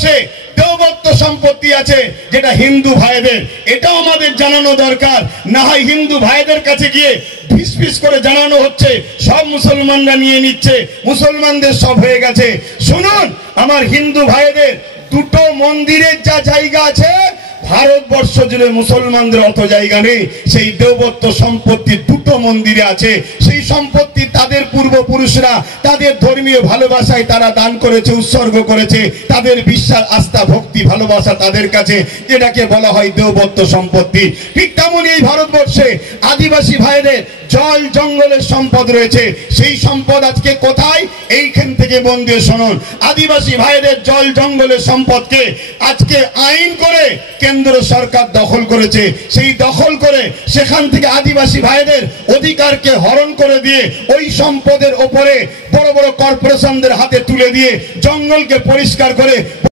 ভারতবর্ষে দেবত্ব সম্পত্তি আছে যেটা হিন্দু ভাইদের, এটাও আমাদের জানানো দরকার। না হয় হিন্দু ভাইদের কাছে গিয়ে ফিস ফিস করে জানানো হচ্ছে সব মুসলমানরা নিয়ে নিচ্ছে, মুসলমানদের সব হয়ে গেছে। শুনুন আমার হিন্দু ভাইদের, দুটো মন্দিরের যা জায়গা আছে ভারতবর্ষ জুড়ে মুসলমানদের অত জায়গা নেই। সেই দেবত্ব সম্পত্তি দুটো মন্দিরে আছে। সেই সম্পত্তি তাদের পূর্বপুরুষরা তাদের ধর্মীয় ভালোবাসায় তারা দান করেছে, উৎসর্গ করেছে, তাদের বিশ্বাস, আস্থা, ভক্তি, ভালোবাসা তাদের কাছে, যেটাকে বলা হয় দেবত্ব সম্পত্তি। ঠিক তেমনি এই ভারতবর্ষে আদিবাসী ভাইদের জল জঙ্গলের সম্পদ রয়েছে। সেই সম্পদ আজকে কোথায়? এইখান থেকে মন দিয়ে শুনুন। আদিবাসী ভাইদের জল জঙ্গলের সম্পদকে আজকে আইন করে কেন্দ্র সরকার দখল করেছে। সেই দখল করে সেখান থেকে আদিবাসী ভাইদের অধিকারকে হরণ করে দিয়ে ওই সম্পদের ওপরে বড় বড় কর্পোরেশনদের হাতে তুলে দিয়ে জঙ্গলকে পরিষ্কার করে